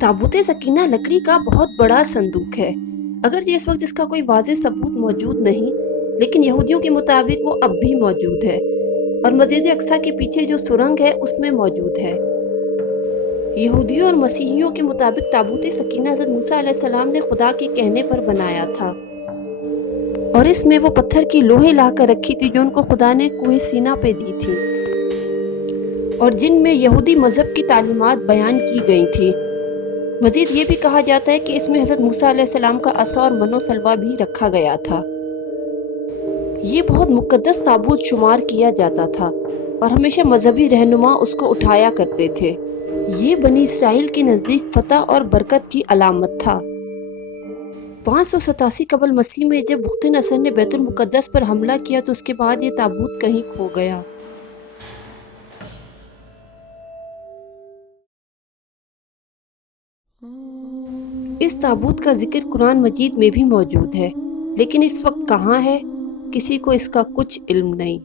ताबूत सकीना लकड़ी का बहुत बड़ा संदूक है। अगरचे इस वक्त इसका कोई वाज़ेह सबूत मौजूद नहीं, लेकिन यहूदियों के मुताबिक वो अब भी मौजूद है और मस्जिद अक्सा के पीछे जो सुरंग है उसमें मौजूद है। यहूदियों और मसीहियों के मुताबिक ताबूत सकीना हज़रत मूसा अलैहिस्सलाम ने खुदा के कहने पर बनाया था और इसमें वो पत्थर की लोहे ला कर रखी थी जो उनको खुदा ने कुएं सीना पे दी थी और जिनमें यहूदी मज़हब की तालीमात बयान की गई थी। मज़ीद ये भी कहा जाता है कि इसमें हज़रत मूसा अलैहिस्सलाम का असा और मनो सलवा भी रखा गया था। ये बहुत मुक़द्दस ताबूत शुमार किया जाता था और हमेशा मजहबी रहनुमा उसको उठाया करते थे। ये बनी इसराइल के नज़दीक फतह और बरकत की अलामत था। 587 कबल मसीह में जब बुख्त नसर ने बैतुल मुक़द्दस पर हमला किया तो उसके बाद ये ताबूत कहीं खो गया। इस ताबूत का जिक्र कुरान मजीद में भी मौजूद है, लेकिन इस वक्त कहाँ है किसी को इसका कुछ इल्म नहीं।